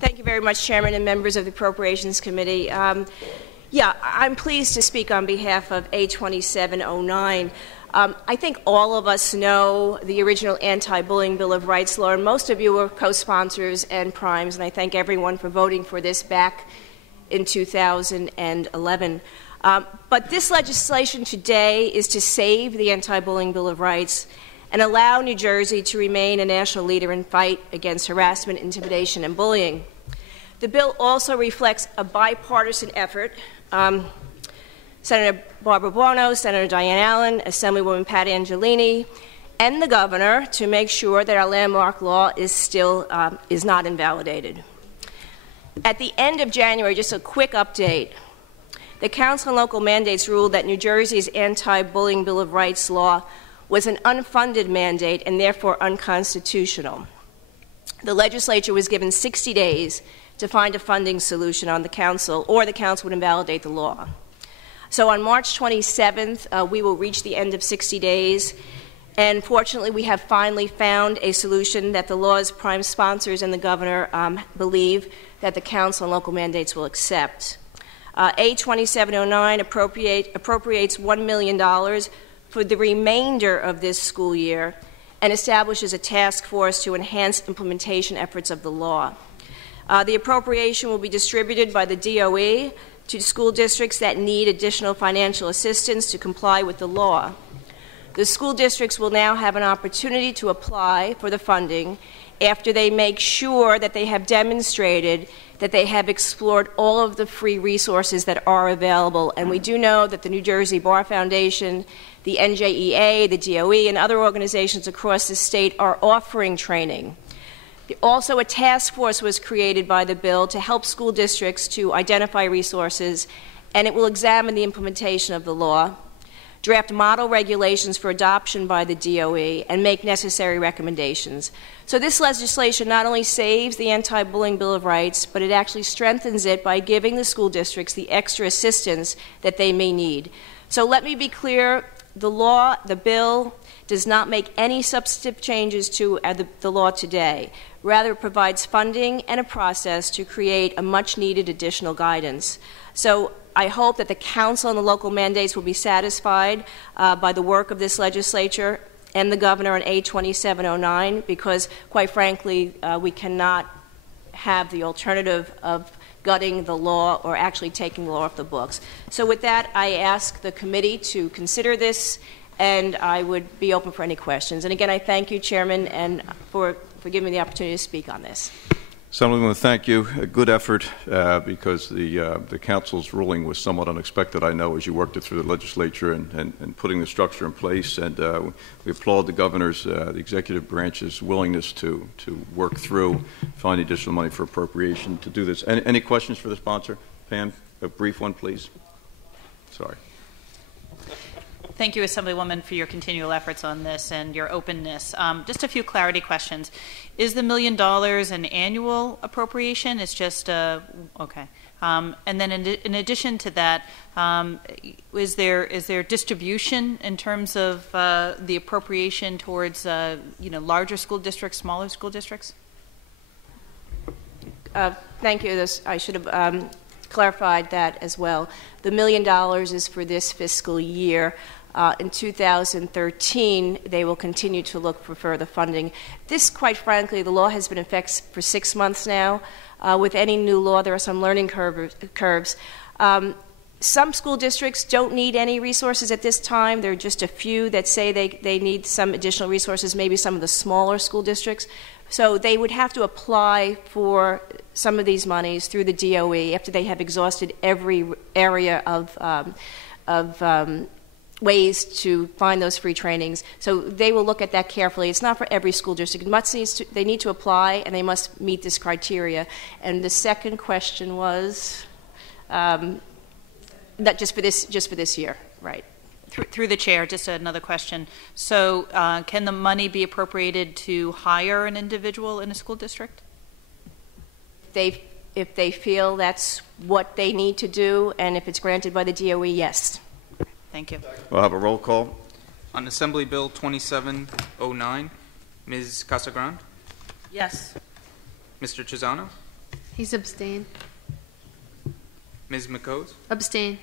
Thank you very much, Chairman and members of the Appropriations Committee. I'm pleased to speak on behalf of A2709. I think all of us know the original Anti-Bullying Bill of Rights law, and most of you were co-sponsors and primes, and I thank everyone for voting for this back in 2011. But this legislation today is to save the Anti-Bullying Bill of Rights and allow New Jersey to remain a national leader in fight against harassment, intimidation, and bullying. The bill also reflects a bipartisan effort. Senator Barbara Buono, Senator Diane Allen, Assemblywoman Pat Angelini, and the governor to make sure that our landmark law is not invalidated. At the end of January, just a quick update, the Council on Local Mandates ruled that New Jersey's Anti-Bullying Bill of Rights law was an unfunded mandate and therefore unconstitutional. The legislature was given 60 days to find a funding solution on the council, or the council would invalidate the law. So on March 27th, we will reach the end of 60 days, and fortunately we have finally found a solution that the law's prime sponsors and the governor believe that the Council on Local Mandates will accept. A2709 appropriates $1 million for the remainder of this school year and establishes a task force to enhance implementation efforts of the law. The appropriation will be distributed by the DOE to school districts that need additional financial assistance to comply with the law. The school districts will now have an opportunity to apply for the funding after they make sure that they have demonstrated that they have explored all of the free resources that are available. And we do know that the New Jersey Bar Foundation, the NJEA, the DOE, and other organizations across the state are offering training. Also, a task force was created by the bill to help school districts to identify resources, and it will examine the implementation of the law, draft model regulations for adoption by the DOE, and make necessary recommendations. So this legislation not only saves the Anti-Bullying Bill of Rights, but it actually strengthens it by giving the school districts the extra assistance that they may need. So let me be clear, the bill does not make any substantive changes to the law today. Rather, it provides funding and a process to create a much-needed additional guidance. So I hope that the Council and the local mandates will be satisfied by the work of this legislature and the governor on A2709, because, quite frankly, we cannot have the alternative of gutting the law or actually taking the law off the books. So with that, I ask the committee to consider this, and I would be open for any questions. And again, I thank you, Chairman, and for giving me the opportunity to speak on this. Assemblywoman, thank you. A good effort because the Council's ruling was somewhat unexpected, I know, as you worked it through the legislature and putting the structure in place. And we applaud the governor's, the executive branch's willingness to work through, find additional money for appropriation to do this. Any questions for the sponsor? Pam, a brief one, please. Sorry. Thank you, Assemblywoman, for your continual efforts on this and your openness. Just a few clarity questions. Is the $1 million an annual appropriation? It's just okay. And then in addition to that, is there distribution in terms of the appropriation towards larger school districts, smaller school districts? Thank you. I should have clarified that as well. The $1 million is for this fiscal year. In 2013, they will continue to look for further funding. This, quite frankly, the law has been in effect for 6 months now. With any new law, there are some learning curves. Some school districts don't need any resources at this time. There are just a few that say they need some additional resources, maybe some of the smaller school districts. So they would have to apply for some of these monies through the DOE after they have exhausted every area of ways to find those free trainings. So they will look at that carefully. It's not for every school district. They need to apply, and they must meet this criteria. And the second question was that just for this year, right? Through the chair, just another question. So can the money be appropriated to hire an individual in a school district? If they feel that's what they need to do, and if it's granted by the DOE, yes. Thank you. We'll have a roll call. On Assembly Bill 2709, Ms. Casagrande? Yes. Mr. Chisano? He's abstain. Ms. McCose? Abstain.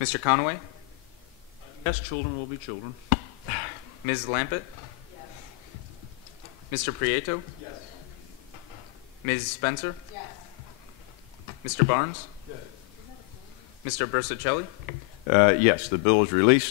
Mr. Conaway? Yes, children will be children. Ms. Lampett? Mr. Prieto? Ms. Spencer? Mr. Barnes? Mr. Bersacelli? Yes, the bill is released.